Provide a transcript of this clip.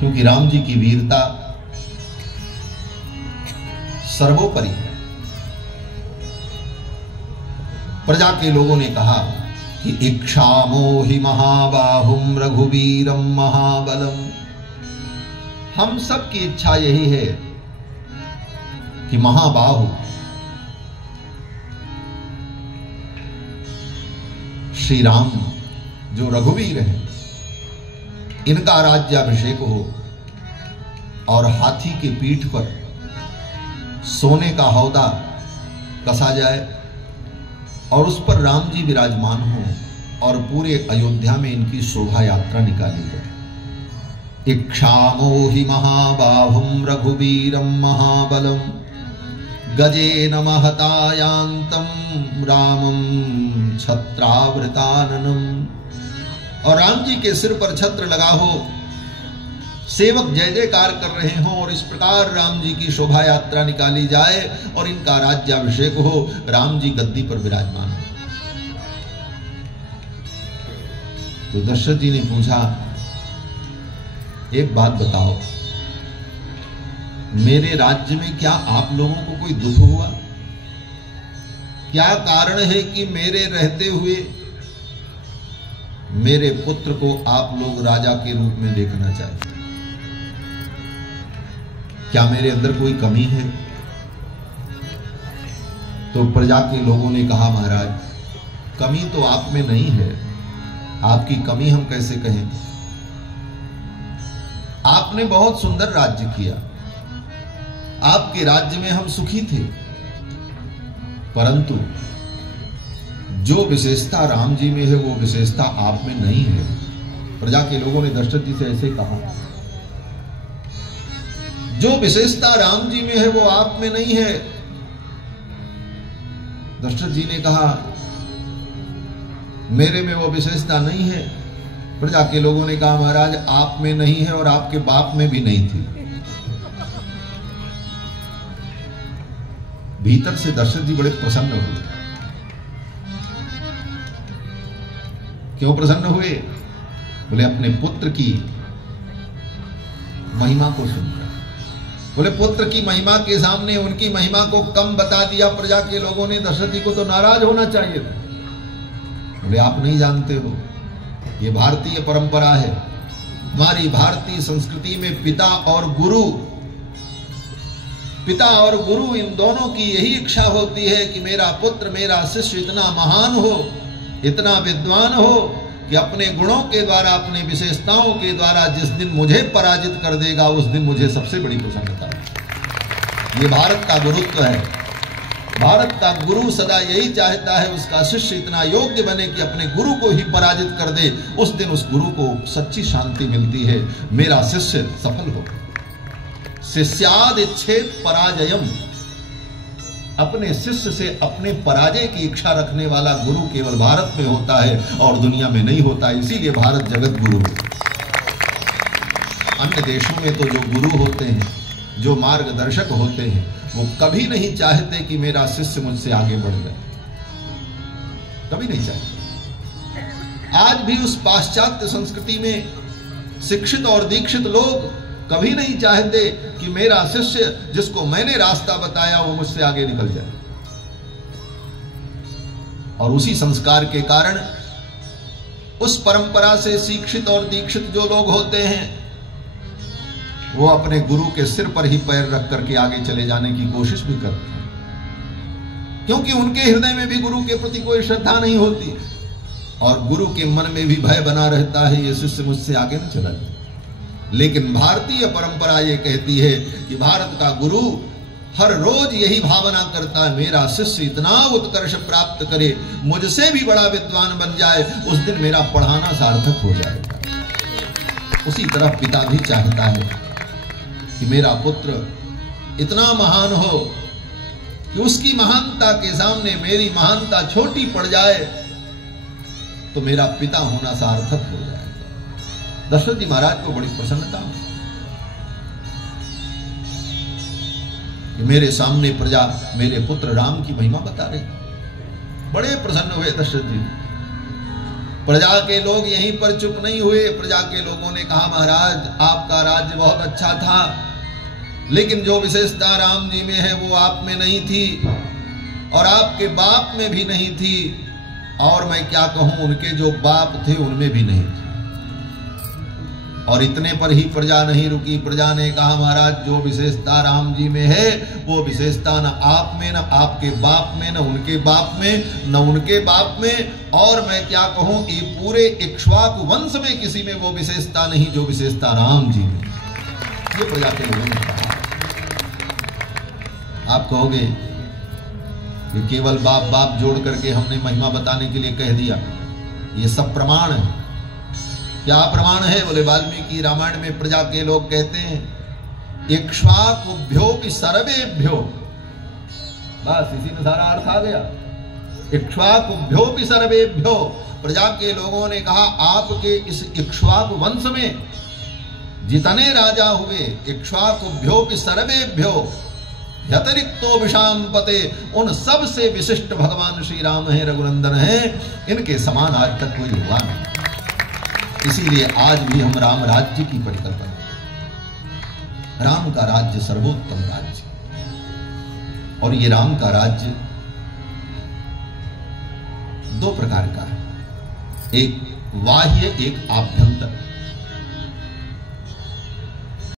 क्योंकि राम जी की वीरता सर्वोपरि है। प्रजा के लोगों ने कहा कि इक्षामो हि महाबाहुम रघुवीरम महाबलम। हम सब की इच्छा यही है कि महाबाहु श्री राम जो रघुवीर हैं, इनका राज्याभिषेक हो और हाथी के पीठ पर सोने का हौदा कसा जाए और उस पर राम जी विराजमान हो और पूरे अयोध्या में इनकी शोभा यात्रा निकाली जाए। इक्षामो हि महाबाहुम रघुवीरम महाबलम गजेन महतायांतम रामम छत्रावृताननम। और राम जी के सिर पर छत्र लगा हो, सेवक जय जयकार कर रहे हों और इस प्रकार राम जी की शोभा यात्रा निकाली जाए और इनका राज्याभिषेक हो, राम जी गद्दी पर विराजमान हो। तो दशरथ जी ने पूछा, एक बात बताओ, मेरे राज्य में क्या आप लोगों को कोई दुख हुआ? क्या कारण है कि मेरे रहते हुए मेरे पुत्र को आप लोग राजा के रूप में देखना चाहते हैं? क्या मेरे अंदर कोई कमी है? तो प्रजा के लोगों ने कहा, महाराज कमी तो आप में नहीं है, आपकी कमी हम कैसे कहें? आपने बहुत सुंदर राज्य किया, आपके राज्य में हम सुखी थे, परंतु जो विशेषता राम जी में है वो विशेषता आप में नहीं है। प्रजा के लोगों ने दशरथ जी से ऐसे कहा, जो विशेषता राम जी में है वो आप में नहीं है। दशरथ जी ने कहा, मेरे में वो विशेषता नहीं है। प्रजा के लोगों ने कहा, महाराज आप में नहीं है और आपके बाप में भी नहीं थी। भीतर से दशरथ जी बड़े प्रसन्न हुए। क्यों प्रसन्न हुए? बोले अपने पुत्र की महिमा को सुनकर। बोले पुत्र की महिमा के सामने उनकी महिमा को कम बता दिया प्रजा के लोगों ने। दशरथ जी को तो नाराज होना चाहिए था। बोले आप नहीं जानते हो, ये भारतीय परंपरा है। हमारी भारतीय संस्कृति में पिता और गुरु इन दोनों की यही इच्छा होती है कि मेरा पुत्र, मेरा शिष्य इतना महान हो, इतना विद्वान हो कि अपने गुणों के द्वारा, अपने विशेषताओं के द्वारा जिस दिन मुझे पराजित कर देगा उस दिन मुझे सबसे बड़ी प्रसन्नता है। ये भारत का गुरुत्व है। भारत का गुरु सदा यही चाहता है उसका शिष्य इतना योग्य बने कि अपने गुरु को ही पराजित कर दे। उस दिन उस गुरु को सच्ची शांति मिलती है, मेरा शिष्य सफल हो। शिष्याद इच्छेत पराजयम। अपने शिष्य से अपने पराजय की इच्छा रखने वाला गुरु केवल भारत में होता है और दुनिया में नहीं होता। इसीलिए भारत जगत गुरु है। अन्य देशों में तो जो गुरु होते हैं, जो मार्गदर्शक होते हैं, वो कभी नहीं चाहते कि मेरा शिष्य मुझसे आगे बढ़ जाए, कभी नहीं चाहते। आज भी उस पाश्चात्य संस्कृति में शिक्षित और दीक्षित लोग कभी नहीं चाहते कि मेरा शिष्य जिसको मैंने रास्ता बताया वो मुझसे आगे निकल जाए। और उसी संस्कार के कारण उस परंपरा से शिक्षित और दीक्षित जो लोग होते हैं वो अपने गुरु के सिर पर ही पैर रख करके आगे चले जाने की कोशिश भी करते हैं, क्योंकि उनके हृदय में भी गुरु के प्रति कोई श्रद्धा नहीं होती और गुरु के मन में भी भय बना रहता है, ये शिष्य मुझसे आगे न चला जाए। लेकिन भारतीय परंपरा ये कहती है कि भारत का गुरु हर रोज यही भावना करता है, मेरा शिष्य इतना उत्कर्ष प्राप्त करे, मुझसे भी बड़ा विद्वान बन जाए, उस दिन मेरा पढ़ाना सार्थक हो जाएगा। उसी तरह पिता भी चाहता है कि मेरा पुत्र इतना महान हो कि उसकी महानता के सामने मेरी महानता छोटी पड़ जाए तो मेरा पिता होना सार्थक हो जाए। दशरथ जी महाराज को बड़ी प्रसन्नता हुई कि मेरे सामने प्रजा मेरे पुत्र राम की महिमा बता रही। बड़े प्रसन्न हुए दशरथ जी। प्रजा के लोग यहीं पर चुप नहीं हुए। प्रजा के लोगों ने कहा, महाराज आपका राज्य बहुत अच्छा था, लेकिन जो विशेषता राम जी में है वो आप में नहीं थी और आपके बाप में भी नहीं थी, और मैं क्या कहूं, उनके जो बाप थे उनमें भी नहीं थी। और इतने पर ही प्रजा नहीं रुकी। प्रजा ने कहा, महाराज जो विशेषता राम जी में है वो विशेषता न आप में, न आपके बाप में, न उनके बाप में, न उनके बाप में, और मैं क्या कहूं, ये पूरे इक्ष्वाकु वंश में किसी में वो विशेषता नहीं जो विशेषता राम जी में। ये प्रजा के लोगों ने कहा। आप कहोगे ये केवल बाप बाप जोड़ करके हमने महिमा बताने के लिए कह दिया, ये सब प्रमाण है। क्या प्रमाण है? बोले वाल्मीकि रामायण में प्रजा के लोग कहते हैं, इक्ष्वाकुभ्योऽपि सर्वेभ्यो, बस इसी में सारा अर्थ आ गया। इक्ष्वाकुभ्योऽपि सर्वेभ्यो, प्रजा के लोगों ने कहा आपके इस इक्ष्वाकु वंश में जितने राजा हुए, इक्ष्वाकुभ्योऽपि सर्वेभ्यो यतिरिक्तो विशाम पते, उन सब से विशिष्ट भगवान श्री राम है, रघुनंदन है, इनके समान आज तक कोई हुआ नहीं। इसीलिए आज भी हम राम राज्य की परिकल्पना, राम का राज्य सर्वोत्तम राज्य, और ये राम का राज्य दो प्रकार का है, एक बाह्य एक आभ्यंतर।